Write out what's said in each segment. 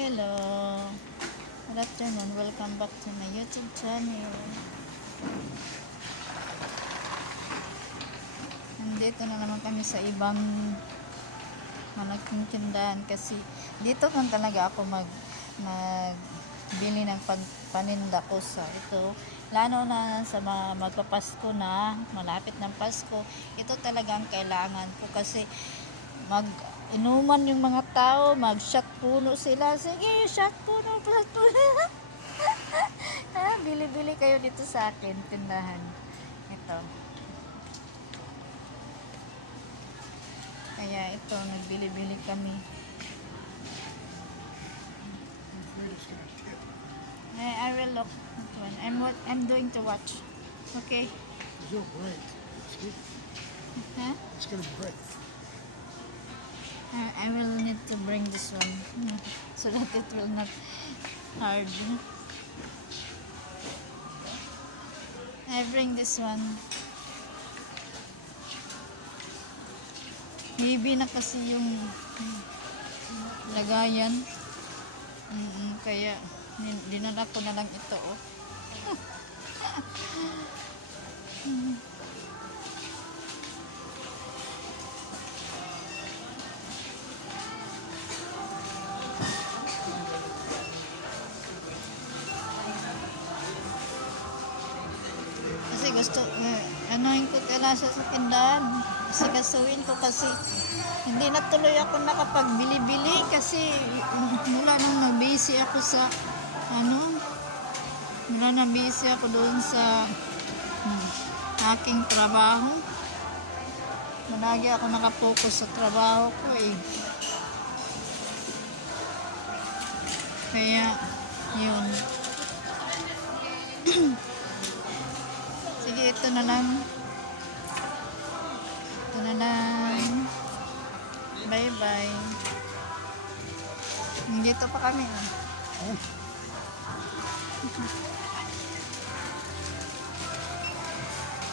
Hello, good afternoon, welcome back to my YouTube channel. Nandito na naman kami sa ibang malaking tindahan kasi dito lang talaga ako magbili ng paninda ko sa ito, lalo na sa magpapasko na, malapit ng Pasko. Ito talaga ang kailangan ko kasi inuman yung mga tao, mag-shot puno sila. Sige, shot puno, shot puno. Bili-bili kayo dito sa akin, tindahan. Ito. Kaya ito, nagbili-bili kami. I will look. I'm doing to watch. Okay? It's your break. Huh? It's gonna break. I will need to bring this one so that it will not hard. I bring this one. Heavy na kasi yung lagayan. Kaya dinala ko na lang ito. Oh. Kasi gusto, anuhin ko kailangan siya sa tindahan. Sigasuin ko kasi hindi na tuloy ako nakapagbili-bili kasi mula nang nabisi ako sa nabisi ako doon sa aking trabaho. Malagi ako nakapokus sa trabaho ko eh. Kaya yun. Sige, ito na lang. Ito na lang. Bye-bye. Dito pa kami.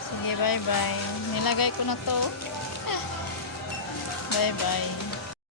Sige, bye-bye. Nilagay ko na to. Bye-bye.